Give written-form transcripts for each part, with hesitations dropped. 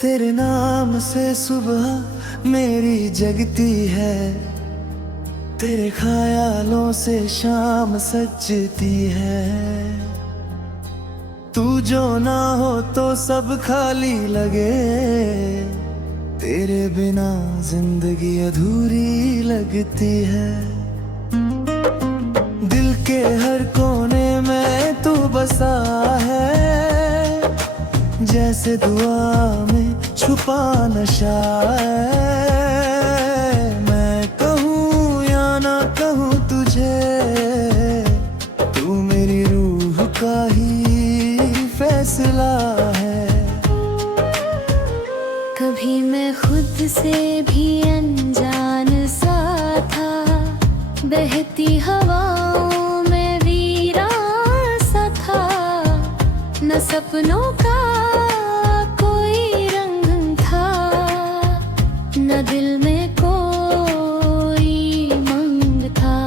तेरे नाम से सुबह मेरी जगती है, तेरे ख्यालों से शाम सजती है। तू जो ना हो तो सब खाली लगे, तेरे बिना जिंदगी अधूरी लगती है। दिल के हर कोने में तू बसा है, जैसे दुआ में छुपा नशा है। मैं कहूँ या ना कहूँ तुझे, तू मेरी रूह का ही फैसला है। कभी मैं खुद से भी अनजान सा था, बहती हवाओं में वीरान सा था। न सपनों का कोई रंग था, न दिल में कोई मंग था।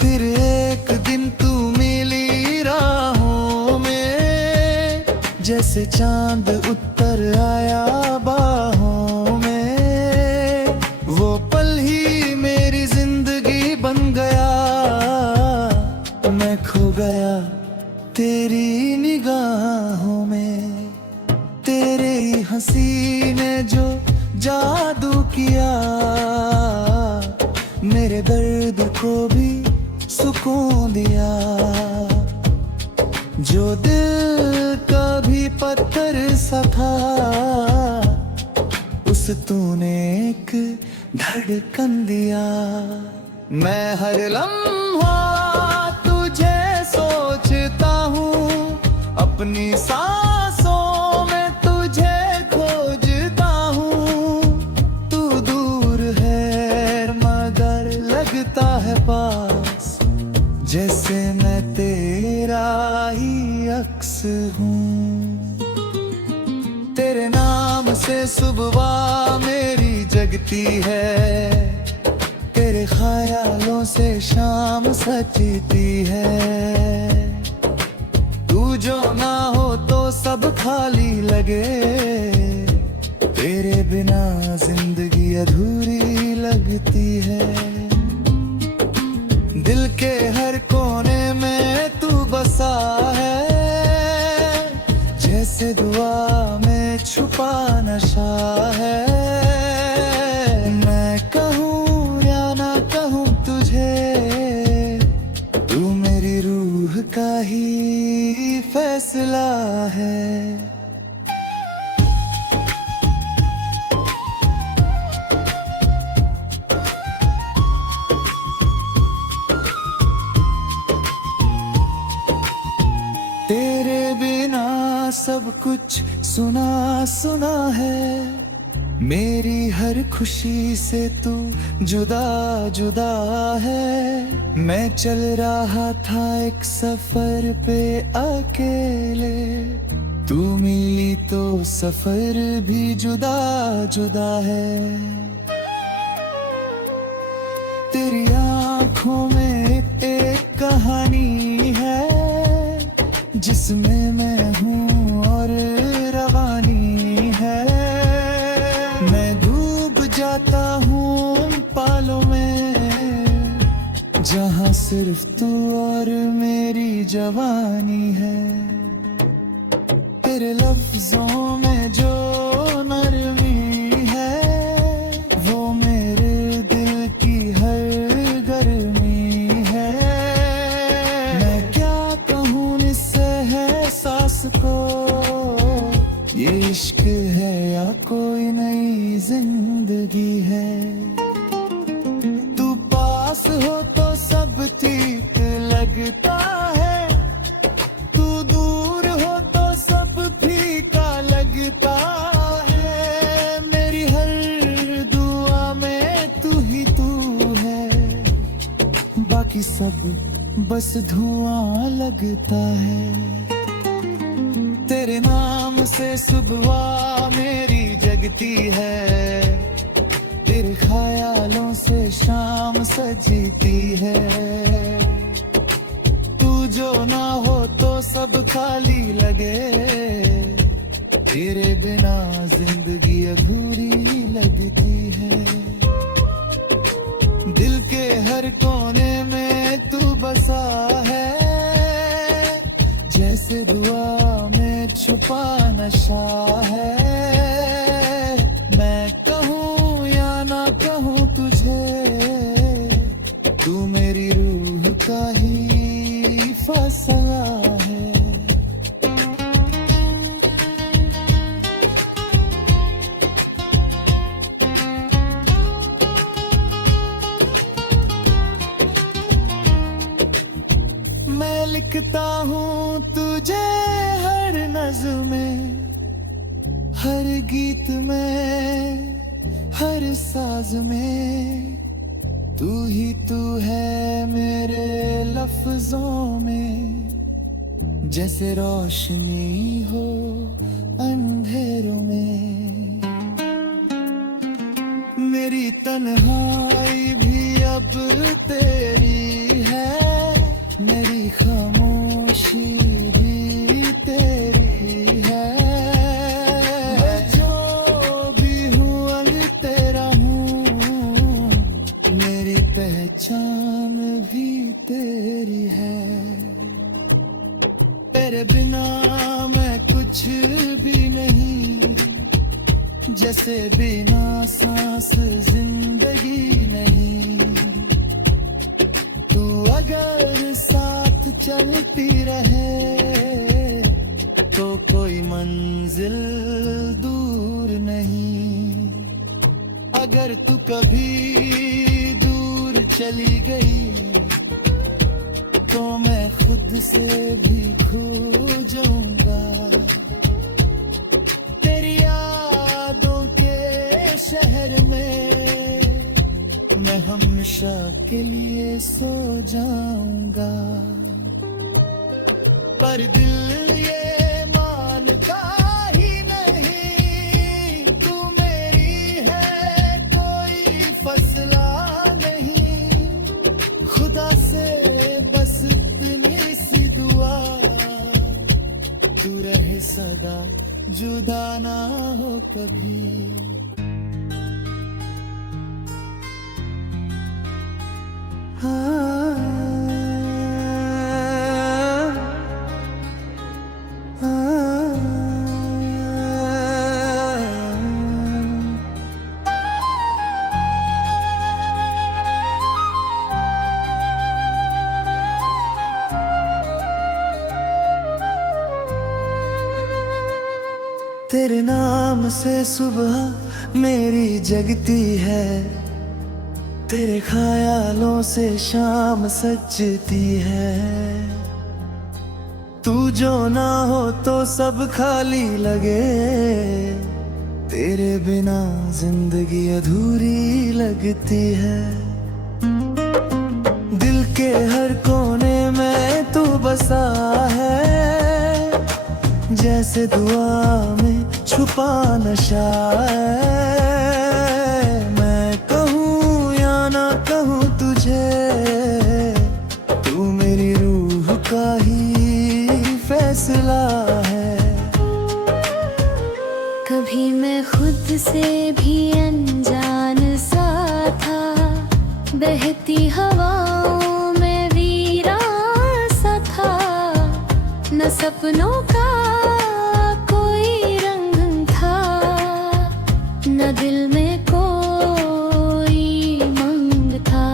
फिर एक दिन तू मिली राहों में, जैसे चांद उतर आया बाहों में। वो पल ही मेरी जिंदगी बन गया, मैं खो गया तेरी निगाहों में। तेरी हंसी ने जो जादू किया, मेरे दर्द को भी सुकून दिया। जो दिल कभी पत्थर सा था, उस तूने एक धड़कन दिया। मैं हर लम्हा तुझे सोचता हूँ, अपनी सांसों में तुझे खोजता हूँ। तू दूर है मगर लगता है पास, जैसे मैं तेरा ही अक्स हूँ। तेरे नाम से सुबह मेरी जगती है, तेरे ख्यालों से शाम सजती है। तू जो ना हो तो सब खाली लगे, तेरे बिना जिंदगी अधूरी लगती है। दिल के हर कोने में तू बसा है, जैसे दुआ में छुपा नशा है। मैं कहूँ या ना कहूँ तुझे, तू मेरी रूह का ही फैसला है। तेरे बिना सब कुछ सुना सुना है, मेरी हर खुशी से तू जुदा जुदा है। मैं चल रहा था एक सफर पे अकेले, तू मिली तो सफर भी जुदा जुदा है। तेरी आंखों में एक कहानी है, जिसमें मैं हूँ और रवानी है। मैं डूब जाता हूँ पालों में, जहाँ सिर्फ तू और मेरी जवानी है। तेरे लफ्जों में जो नरमी है, वो मेरे दिल की हर गर्मी है। मैं क्या कहूँ इससे है सांस को, ये इश्क है या कोई नई जिंदगी है। तू पास हो तो सब ठीक लगता है, तू दूर हो तो सब फीका लगता है। मेरी हर दुआ में तू ही तू है, सब बस धुआं लगता है। तेरे नाम से सुबह मेरी जगती है, तेरे ख्यालों से शाम सजती है। तू जो ना हो तो सब खाली लगे, तेरे बिना जिंदगी अधूरी लगती है। दिल के हर कोने में तू बसा है, जैसे दुआ में छुपा नशा है। मैं कहूँ या ना कहूँ तुझे, तू मेरी रूह का ही फैसला है। मैं लिखता हूँ तुझे हर नज़्म में, हर गीत में, हर साज में। तू ही तू है मेरे लफ्जों में, जैसे रोशनी हो अंधेरों में। मेरी तन्हाई भी अब तेरी है, मेरी खामोशी भी तेरी है। मैं जो भी हूँ अगर तेरा हूँ, मेरी पहचान भी तेरी है। तेरे बिना मैं कुछ भी नहीं, जैसे बिना सांस जिंदगी नहीं। तू अगर साथ चलती रहे, तो कोई मंजिल दूर नहीं। अगर तू कभी दूर चली गई, तो मैं खुद से भी खो जाऊंगा। तेरी यादों के शहर में मैं हमेशा के लिए सो जाऊंगा। पर दिल ये मानता ही नहीं, तू मेरी है कोई फसला नहीं। खुदा से बस इतनी सी दुआ, तू रहे सदा जुदा ना हो कभी। तेरे नाम से सुबह मेरी जगती है, तेरे ख्यालों से शाम सजती है। तू जो ना हो तो सब खाली लगे, तेरे बिना जिंदगी अधूरी लगती है। दिल के हर कोने में तू बसा है, जैसे दुआ में छुपा नशा है। मैं कहूँ या ना कहूँ तुझे, तू मेरी रूह का ही फैसला है। कभी मैं खुद से भी अनजान सा था, बहती हवाओं में वीरान सा था। न सपनों का कोई रंग था, न दिल में कोई मंग था।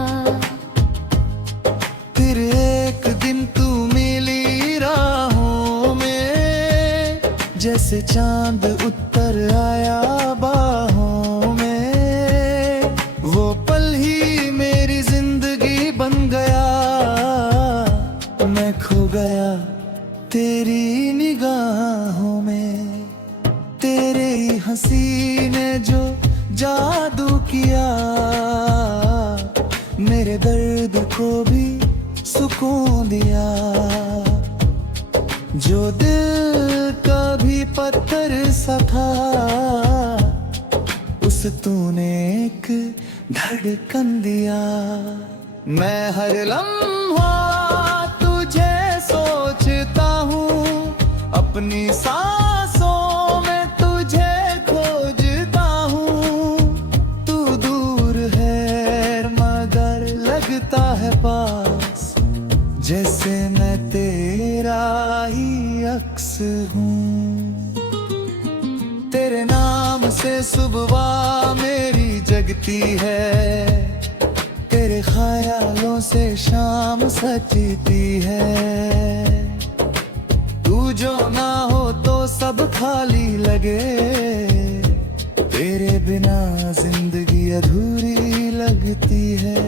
फिर एक दिन तू मिली राहों में, जैसे चांद उतर आया बाहों में। वो पल ही मेरी जिंदगी बन गया, मैं खो गया तेरी निगाहों में। तेरी हंसी ने जो जादू किया, मेरे दर्द को भी जो दिल कभी पत्थर सा था, उस तूने एक धड़कन दिया। मैं हर लम्हा तुझे सोचता हूँ, अपनी सांसों में तुझे खोजता हूँ। तू दूर है मगर लगता है पास, जैसे मैं तेरा ही अक्स हूँ। तेरे नाम से सुबह मेरी जगती है, तेरे ख्यालों से शाम सजती है। तू जो ना हो तो सब खाली लगे, तेरे बिना जिंदगी अधूरी लगती है।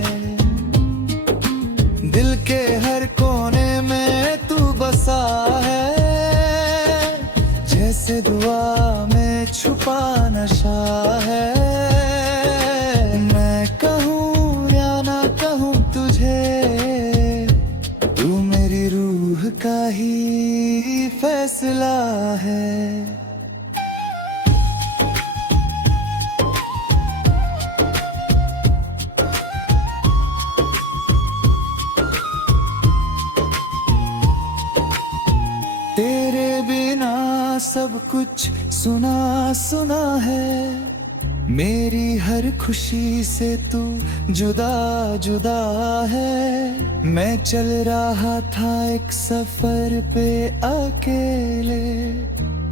दिल के हर कोने में तू बसा है, जैसे दुआ में छुपा नशा है। मैं कहूँ या ना कहूँ तुझे, तू मेरी रूह का ही फैसला है। तेरे बिना सब कुछ सुना सुना है, मेरी हर खुशी से तू जुदा जुदा है। मैं चल रहा था एक सफर पे अकेले,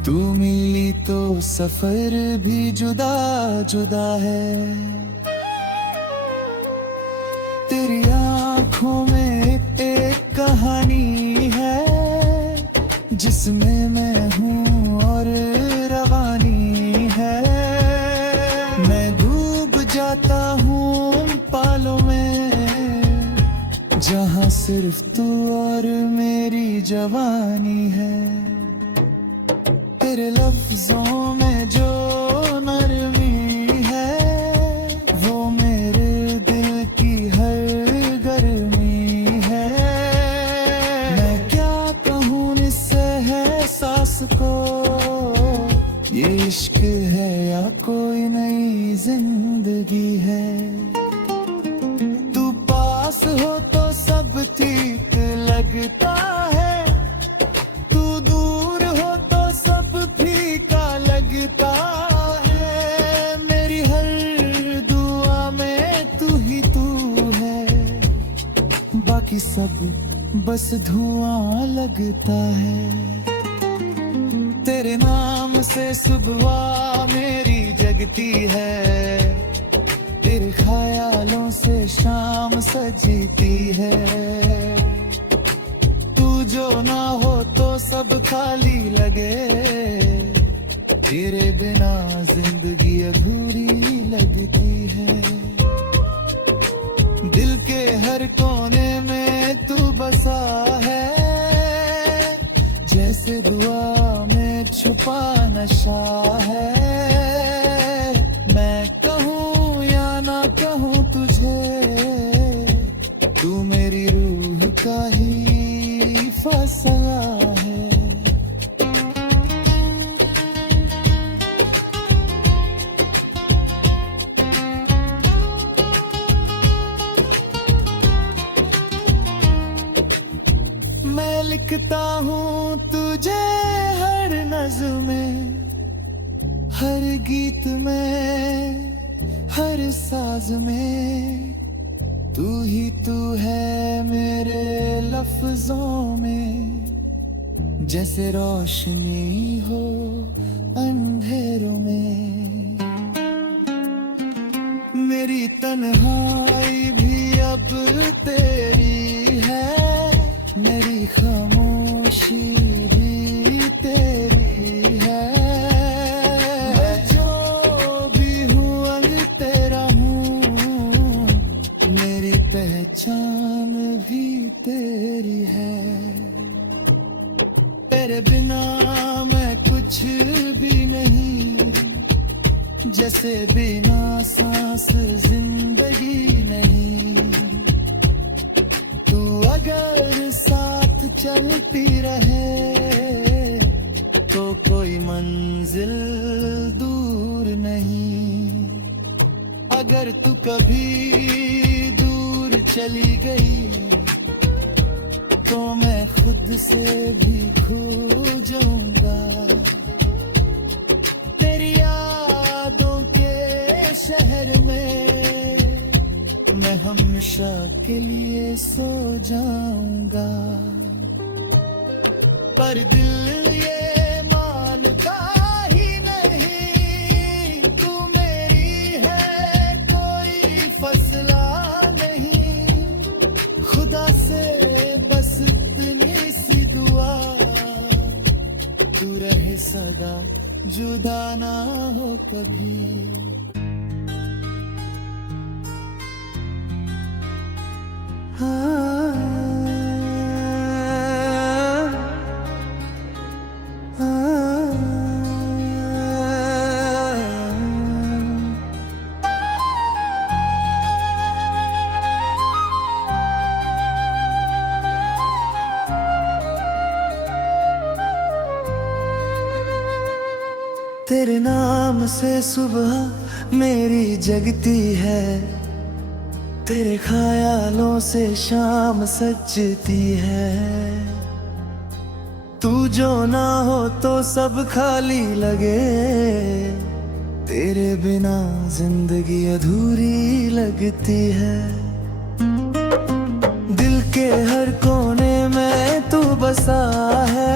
तू मिली तो सफर भी जुदा जुदा है। तेरी आंखों में एक कहानी है, जिसमें मैं हूँ और रवानी है। मैं डूब जाता हूँ पालों में, जहाँ सिर्फ तू और मेरी जवानी है। तेरे लफ्जों में जो नरमी है, वो मेरे दिल की हर गर्मी है। मैं क्या कहूँ इससे एहसास को, ये इश्क है या कोई नई जिंदगी है। तू पास हो तो सब ठीक लगता है, तू दूर हो तो सब फीका लगता है। मेरी हर दुआ में तू ही तू है, बाकी सब बस धुआं लगता है। तेरे नाम से सुबह मेरी जगती है, तेरे ख्यालों से शाम सजती है। तू जो ना हो तो सब खाली लगे, तेरे बिना जिंदगी अधूरी लगती है। दिल के हर कोने में तू बसा है, जैसे दुआ में छुपा नशा है। मैं कहूँ या ना कहूँ तुझे, तू मेरी रूह का ही फैसला है। मैं लिखता हूँ तुझे हर नज़्म में, हर गीत में, हर साज में। तू ही तू है मेरे लफ्जों में, जैसे रोशनी हो अंधेरों में। मेरी तन्हाई भी अब तेरी है, मेरी खामोशी भी तेरी है। मैं जो भी हूँ अगर तेरा हूँ, मेरी पहचान भी तेरी है। तेरे बिना मैं कुछ भी नहीं, जैसे बिना सांस जिंदगी नहीं। तू अगर साथ चलती रहे तो कोई मंजिल दूर नहीं। अगर तू कभी दूर चली गई तो मैं खुद से भी खो जाऊंगा। तेरी यादों के शहर में मैं हमेशा के लिए सो जाऊंगा। पर दिल ये मानता ही नहीं तू मेरी है कोई फसला नहीं। खुदा से बस इतनी सी दुआ तू रहे सदा जुदा ना हो कभी। तेरे नाम से सुबह मेरी जगती है, तेरे ख्यालों से शाम सजती है। तू जो ना हो तो सब खाली लगे, तेरे बिना जिंदगी अधूरी लगती है। दिल के हर कोने में तू बसा है,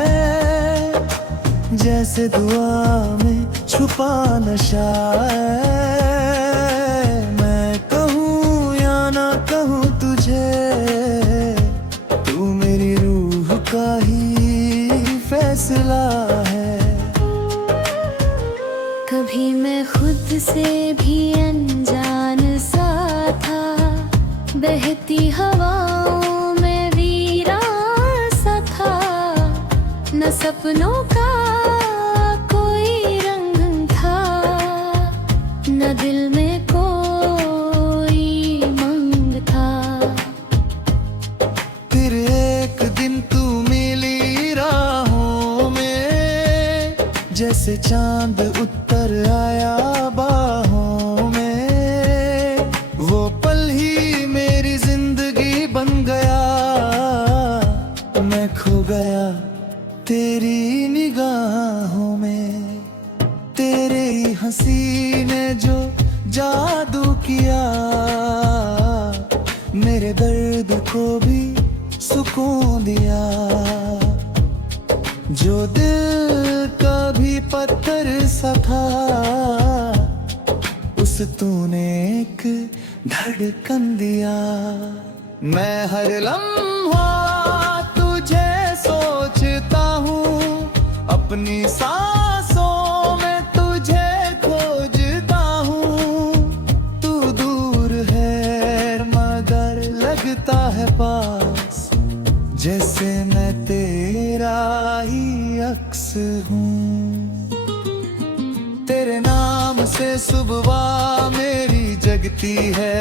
जैसे दुआ में छुपा नशा है। मैं कहूँ या ना कहूँ तुझे, तू मेरी रूह का ही फैसला है। कभी मैं खुद से भी अनजान सा था, बहती हवाओं में वीरान सा था। न सपनों का कोई रंग था, न दिल में कोई मंग था। फिर एक दिन तू मिली राहों में, जैसे चांद उतर आया बाहों में। वो पल ही मेरी जिंदगी बन गया, मैं खो गया तेरी निगाहों में। तेरे ही हंसी ने जो जादू किया, मेरे दर्द को भी सुकून दिया। जो दिल कभी पत्थर सा था, उस तूने एक धड़कन दिया। मैं हर लम्हा तुझे सोचता हूँ, अपनी सांसों में तुझे खोजता हूँ। तू दूर है मगर लगता है पास, जैसे मैं तेरा ही अक्स हूँ। तेरे नाम से सुबह मेरी जगती है,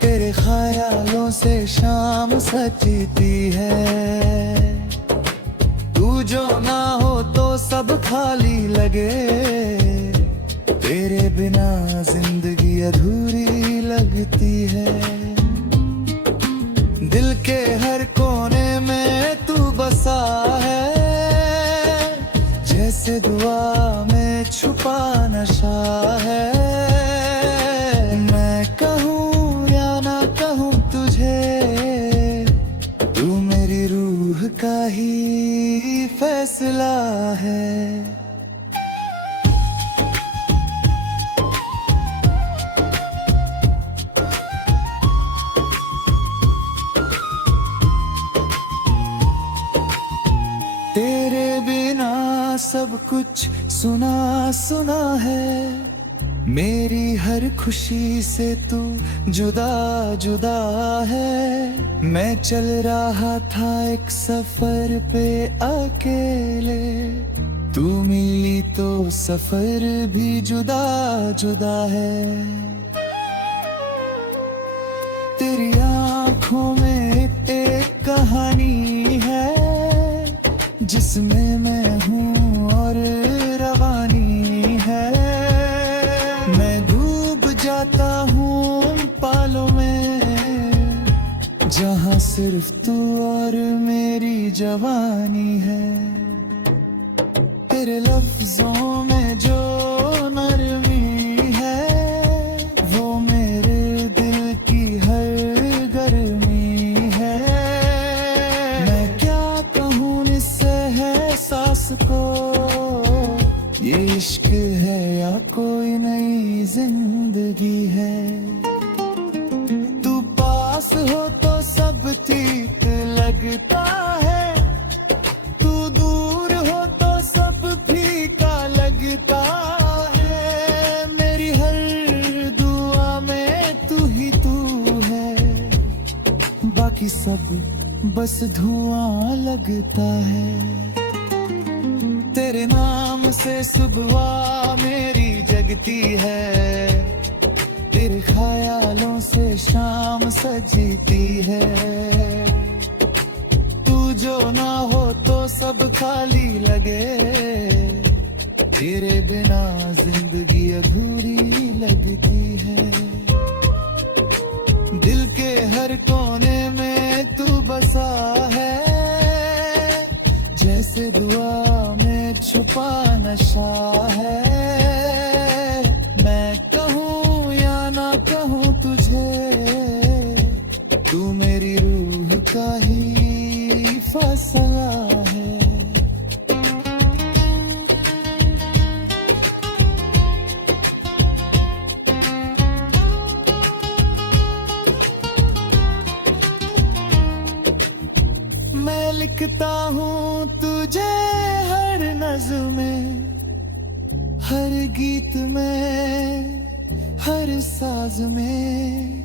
तेरे ख्यालों से शाम सजती है। तू जो ना हो तो सब खाली लगे, तेरे बिना जिंदगी अधूरी लगती है। दिल के हर कोने में तू बसा है, जैसे दुआ में छुपा नशा है। मैं कहूँ या ना कहूँ तुझे, तू मेरी रूह का ही फैसला है। तेरे बिना सब कुछ सुना सुना है, मेरी हर खुशी से तू जुदा जुदा है। मैं चल रहा था एक सफर पे अकेले, तू मिली तो सफर भी जुदा जुदा है। तेरी आंखों में एक कहानी जिसमें मैं हूँ और रवानी है। मैं डूब जाता हूँ उन पालों में जहाँ सिर्फ तू और मेरी जवानी है। तेरे लफ्जों में जो नरमी है वो मेरे दिल की हर गर्मी है। मैं क्या कहूँ इससे है सांस को, ये इश्क है या कोई नई जिंदगी है। तू पास हो तो सब ठीक लगता है, तू दूर हो तो सब फीका लगता है। मेरी हर दुआ में तू ही तू है, बाकी सब बस धुआं लगता है। तेरे नाम से सुबह मेरी जगती है, तेरे ख्यालों से शाम सजती है। तू जो ना हो तो सब खाली लगे, तेरे बिना जिंदगी अधूरी लगती है। दिल के हर कोने में तू बसा है, जैसे दुआ में छुपा नशा है। मैं कहूँ या ना कहूँ तुझे, तू मेरी रूह का ही फैसला है। मैं लिखता हूँ तुझे हर नज़्म में, हर गीत में, हर साज में।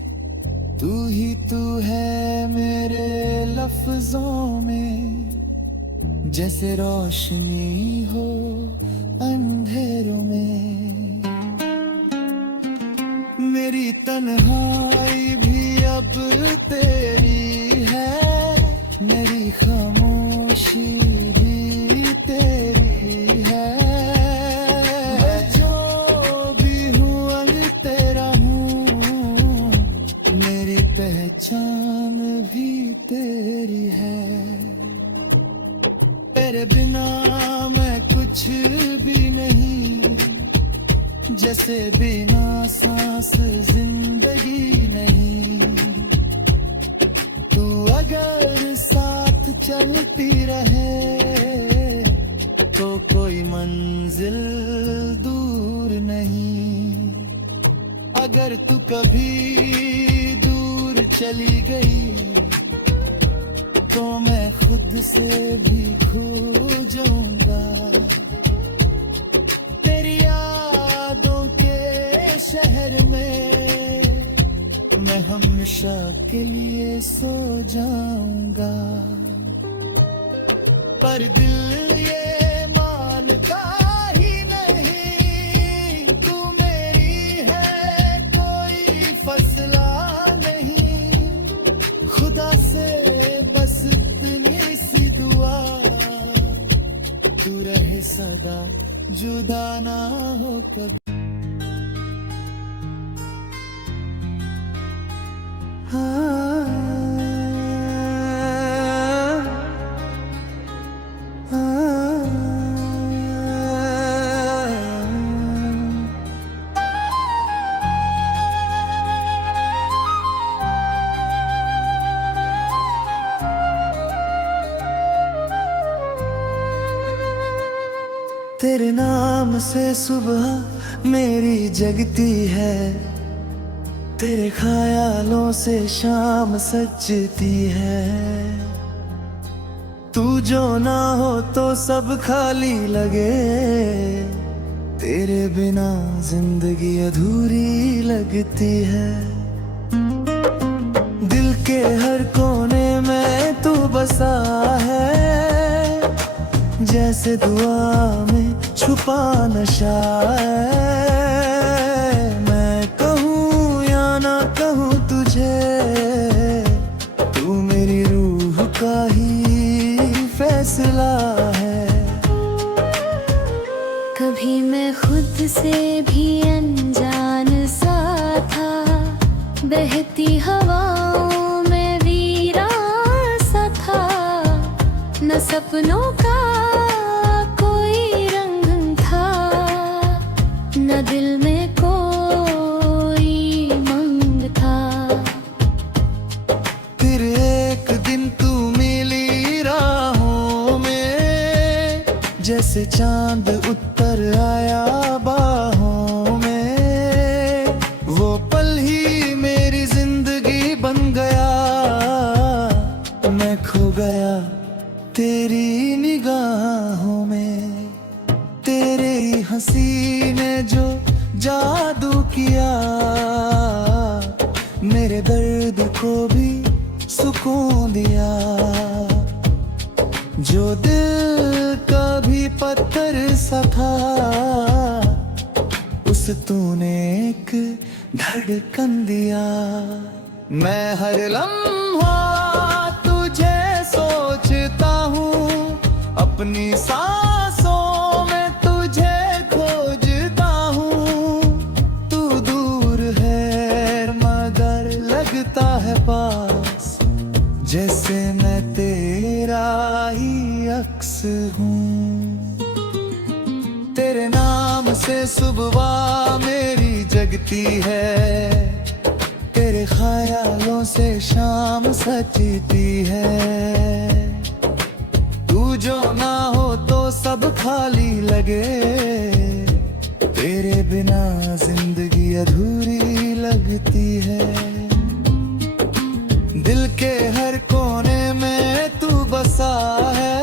तू ही तू है मेरे लफ्जों में, जैसे रोशनी हो अंधेरों में। मेरी तन्हाई भी अब तेरी है, मेरी खामोशी भी तेरी है। मैं जो भी हूँ अगर तेरा हूँ, मेरी पहचान भी तेरी है। तेरे बिना मैं कुछ भी नहीं, जैसे बिना सांस जिंदगी नहीं। तू अगर साथ चलती रहे तो कोई मंजिल दूर नहीं। अगर तू कभी दूर चली गई तो मैं खुद से भी खो जाऊंगा। तेरी यादों के शहर में मैं हमेशा के लिए सो जाऊंगा। पर दिल ये मानता ही नहीं, तू मेरी है कोई फसला नहीं। खुदा से बस इतनी सी दुआ, तू रहे सदा जुदा ना हो कभी। तेरे नाम से सुबह मेरी जगती है, तेरे ख्यालों से शाम सजती है। तू जो ना हो तो सब खाली लगे, तेरे बिना जिंदगी अधूरी लगती है। दिल के हर कोने में तू बसा है, जैसे दुआ में छुपा नशा है। मैं कहूँ या ना कहूँ तुझे, तू मेरी रूह का ही फैसला है। बहती हवाओं में वीरा सा था, न सपनों का कोई रंग था, न दिल में कोई मंग था। फिर एक दिन तू मिली राहों में, जैसे चांद उतर आया बाहों में। वो पल ही मेरी जिंदगी बन गया, मैं खो गया तेरी निगाहों में। तेरे ही हंसी ने जो जादू किया, मेरे दर्द को भी सुकून दिया। जो दिल कभी पत्थर सा था, उस तूने एक धड़कन दिया। मैं हर लम्हा तुझे सोचता हूँ, अपनी सांसों में तुझे खोजता हूँ। तू दूर है मगर लगता है पास, जैसे मैं तेरा ही अक्स हूँ। तेरे नाम से सुबह मेरी जगती है, तेरे ख्यालों से शाम सजती है। तू जो ना हो तो सब खाली लगे, तेरे बिना जिंदगी अधूरी लगती है। दिल के हर कोने में तू बसा है,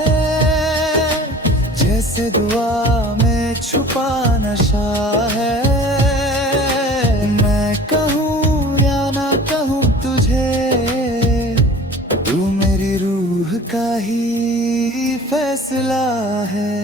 जैसे दुआ में छुपा नशा है। मैं कहूँ या ना कहूँ तुझे, तू मेरी रूह का ही फैसला है।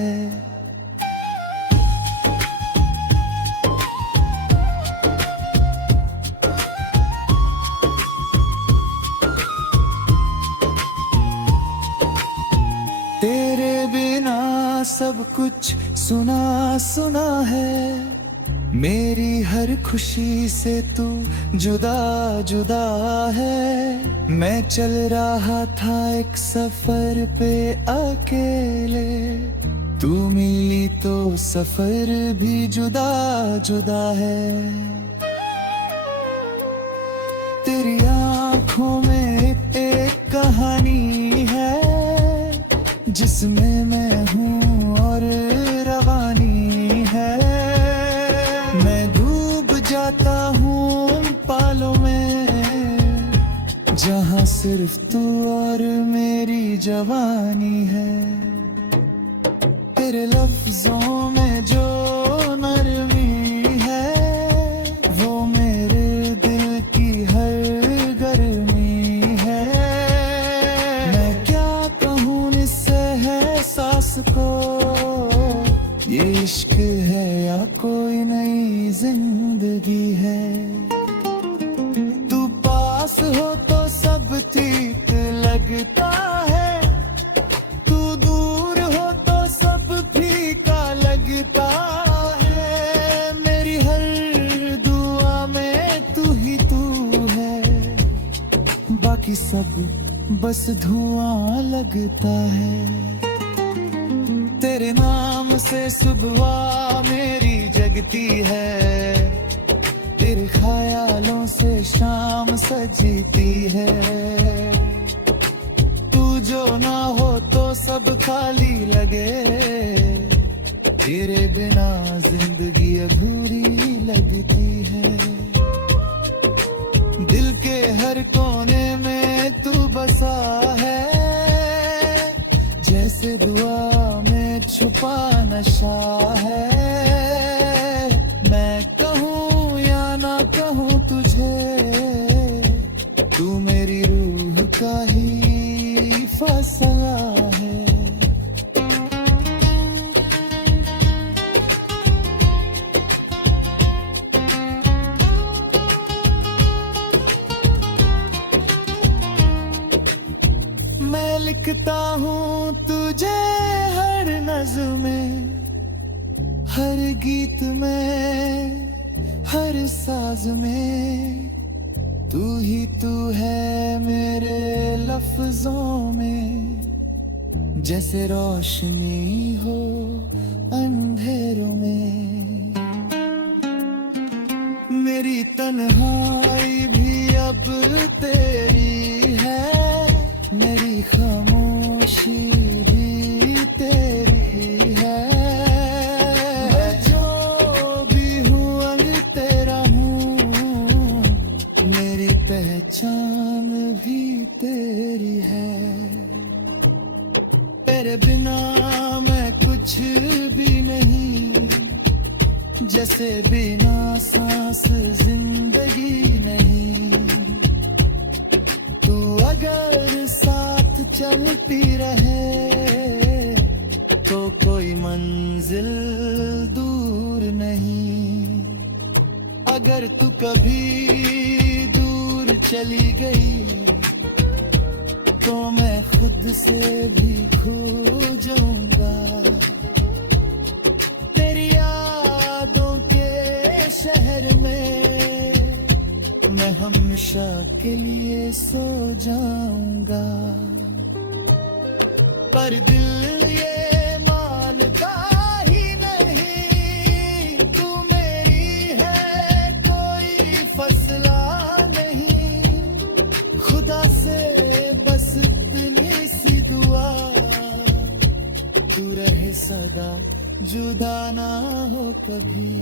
तेरे बिना सब कुछ सुना सुना है, मेरी हर खुशी से तू जुदा जुदा है। मैं चल रहा था एक सफर पे अकेले, तू मिली तो सफर भी जुदा जुदा है। तेरी आंखों में एक कहानी है, जिसमें मैं हूँ और रवानी है। मैं डूब जाता हूँ उन पालों में, जहाँ सिर्फ तू और मेरी जवानी है। तेरे लफ्जों में जो नरमी है, वो मेरे दिल की हर गर्मी है। मैं क्या कहूँ इससे है सांस को, ये इश्क है या कोई नई जिंदगी है। तू पास हो तो सब ठीक लगता है, तू दूर हो तो सब फीका लगता है। मेरी हर दुआ में तू ही तू है, बाकी सब बस धुआं लगता है। तेरे नाम से सुबह मेरी जगती है, तेरे ख्यालों से शाम सजती है। तू जो ना हो तो सब खाली लगे, तेरे बिना जिंदगी अधूरी लगती है। दिल के हर कोने में तू बसा है, जैसे दुआ में छुपा नशा है। मैं कहूँ या ना कहूँ तुझे, तू मेरी रूह का ही फैसला है। मैं लिखता हूँ तुझे हर नज़्म में, हर गीत में, हर साज में। तू ही तू है मेरे लफ्जों में, जैसे रोशनी हो अंधेरों में। मेरी तन्हाई भी अब तेरी है, मेरी खामोशी भी तेरी है। मैं जो भी हूँ अब तेरा हूँ, मेरी पहचान भी तेरी है। तेरे बिना मैं कुछ भी नहीं, जैसे बिना सांस जिंदगी नहीं। तू अगर साथ चलती रहे तो कोई मंजिल दूर नहीं। अगर तू कभी दूर चली गई तो मैं खुद से भी खो जाऊंगा। तेरी यादों के शहर में मैं हमेशा के लिए सो जाऊंगा। पर दिल ये मानता ही नहीं, तू मेरी है कोई फसला नहीं। खुदा से बस इतनी सी दुआ, तू रहे सदा जुदा ना हो कभी।